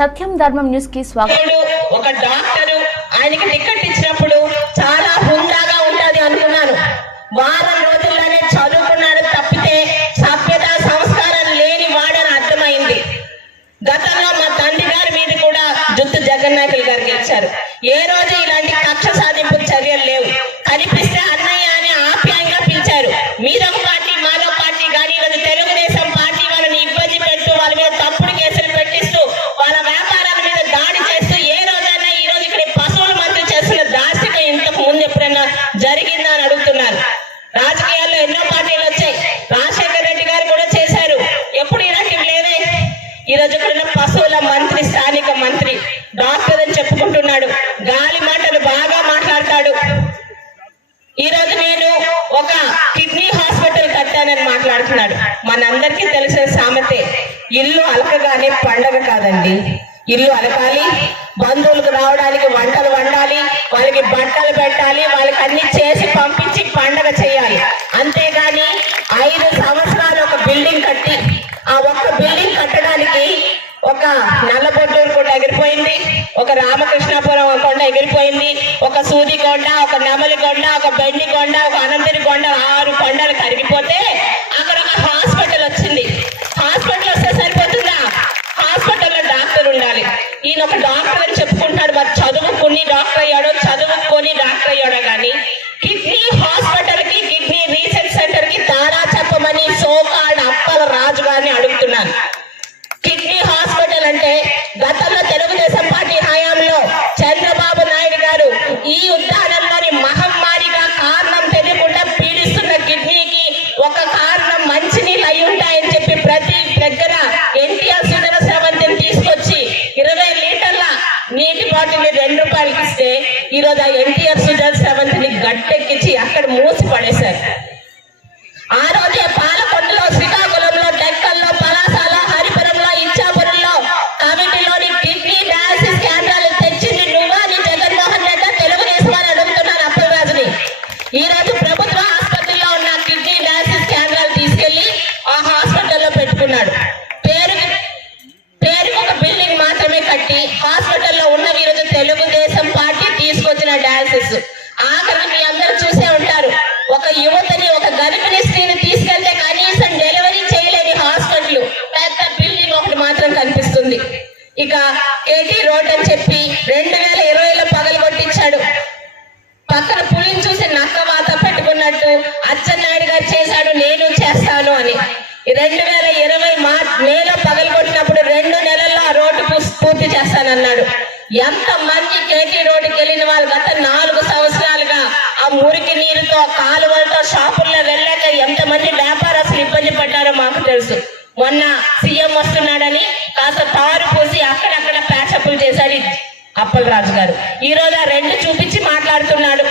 సత్యం ధర్మం న్యూస్ కి స్వాగతం. ఒక డాక్టర్ ఆయనకి టికెట్ ఇచ్చినప్పుడు చాలా హుందాగా ఉంటది అనుకున్నాను. వారం రోజుల్లోనే చదువుకున్నాడు తప్పితే సభ్యత సంస్కారం లేని వాడని అర్థమైంది. గతంలో మా తండ్రి గారి మీద కూడా జుత్తు జగన్నాథులు గారు గెలిచారు. ఏ రోజు ఇలాంటి కక్ష సాధింపు చర్యలు లేవు. కనిపిస్తే అన్నయ్య అని ఆప్యాయంగా పిలిచారు. మీదొక పార్టీ మాదో పార్టీ కానీ తెలుగుదేశం పార్టీ వాళ్ళని ఇబ్బంది పెడుతూ వాళ్ళ మీద తప్పుడు కేసులు పెట్టిస్తూ వాళ్ళ వ్యాపారాల మీద దాడి చేస్తూ ఏ రోజైనా ఈ రోజు ఇక్కడ పశువుల మంత్రి చేస్తున్న దాష్టిక ఇంతకు ముందు ఎప్పుడైనా జరిగిందా అని అడుగుతున్నారు. రాజకీయాల్లో ఎన్నో పార్టీలు వచ్చాయి. రాజశేఖర రెడ్డి గారు కూడా చేశారు. ఎప్పుడు ఇలాంటివి లేవే. ఈ రోజు ఇక్కడ పశువుల మంత్రి, స్థానిక మంత్రి డాక్టర్ అని చెప్పుకుంటున్నాడు. గాలి మాటలు బాగా మాట్లాడతాడు. ఈ రోజు నేను ఒక కిడ్నీ హాస్పిటల్ కట్టానని మాట్లాడుతున్నాడు. మనందరికీ తెలిసిన సామెతే, ఇల్లు అలకగానే పండగ కాదండి. ఇల్లు అలకాలి, బంధువులకు రావడానికి వంటలు వండాలి, వాళ్ళకి బట్టలు పెట్టాలి, వాళ్ళకి అన్ని చేసి పంపించి పండగ చేయాలి. అంతేగాని 5 సంవత్సరాలు ఒక బిల్డింగ్ కట్టి ఆ ఒక్క బిల్డింగ్ కట్టడానికి ఒక నల్లబొడ్డూరు కూడా ఎగిరిపోయింది, ఒక రామకృష్ణాపురం కొండ ఎగిరిపోయింది, ఒక సూదిగొండ, ఒక నెమలిగొండ, ఒక బెండిగొండ, ఒక అనంతరిగొండ, 6 కొండలు కరిగిపోతే అక్కడ ఒక హాస్పిటల్ వచ్చింది. హాస్పిటల్ వస్తే సరిపోతుందా? హాస్పిటల్లో డాక్టర్ ఉండాలి. ఈయన ఒక డాక్టర్ అని చెప్పుకుంటాడు. మరి చదువుకుని డాక్టర్ అయ్యాడో చదువుకొని డాక్టర్ అయ్యాడో కానీ కిడ్నీ హాస్పిటల్ కి, కిడ్నీ రీసెర్చ్ సెంటర్ కి తారా చెప్పమని సోకాడ్ అప్పల రాజు గారిని అడుగుతున్నాను. కిడ్నీ హాస్పిటల్ అంటే గతంలో తెలుగుదేశం పార్టీ హయాంలో చంద్రబాబు నాయుడు గారు ఈ ఉద్యానంలోని మహమ్మారిగా కారణం తెలియకుండా పీడిస్తున్న కిడ్నీకి ఒక కారణం మంచినీళ్ళు అయి ఉంటాయని చెప్పి ప్రతి దగ్గర ఎన్టీఆర్ సుజల స్రవంతిని తీసుకొచ్చి 20 లీటర్ల నీటి బాటిల్ ₹2 ఇస్తే ఈ రోజు ఆ ఎన్టీఆర్ సుజల స్రవంతిని గట్టెక్కించి అక్కడ మూసి పడేశారు. ఆ రోజే పాలకొండలో, శ్రీకాకుళంలో, డెక్కల్లో, పలాసలో, హరిపురంలో, ఇచ్చాపురంలో, కమిటీలోని కిడ్నీ డయాలసిస్ కేంద్రాలు తెచ్చింది నువ్వా నీ జగన్మోహన్ రెడ్డి? తెలుగుదేశం అని అడుగుతున్నారు అప్పలరాజుని. ఈ రోజు ప్రభుత్వ ఆసుపత్రిలో ఉన్న కిడ్నీ డయాలసిస్ కేంద్రాలు తీసుకెళ్లి ఆ హాస్పిటల్లో పెట్టుకున్నాడు. పేరుకు ఒక బిల్డింగ్ మాత్రమే కట్టి హాస్పిటల్లో ఉన్నవి ఈరోజు తెలుగుదేశం పార్టీ తీసుకొచ్చిన డయాలసిస్. ఆఖరికి మీ అందరూ చూసే ఉంటారు, ఒక యువతని, ఒక గర్భిణీ స్త్రీని తీసుకెళ్తే కనీసం డెలివరీ చేయలేని హాస్పిటల్, పెద్ద బిల్డింగ్ ఒకటి మాత్రం కనిపిస్తుంది. ఇక కేటీ రోడ్ అని చెప్పి 2020లో పగలగొట్టించాడు. పక్కన పులిని చూసి నక్కవాత పెట్టుకున్నట్టు అచ్చెన్నాయుడు గారు చేశాడు, నేను చేస్తాను అని. 2020 మేలో పగలగొట్టినప్పుడు 2 నెలల్లో ఆ రోడ్డు పూర్తి చేస్తానన్నాడు. ఎంతమంది కేటీ రోడ్డుకి వెళ్ళిన వాళ్ళు గత 4 సంవత్సరాలుగా ఆ మురికి నీరుతో, కాలువలతో, షాపుల్లో వెళ్ళాక ఎంతమంది వ్యాపారస్తులు ఇబ్బంది పడ్డారో మాకు తెలుసు. మొన్న సీఎం వస్తున్నాడని కాస్త తారు పోసి అక్కడక్కడ ప్యాచప్పులు చేశాడు అప్పలరాజు గారు. ఈ రోజు ఆ 2 చూపించి మాట్లాడుతున్నాడు.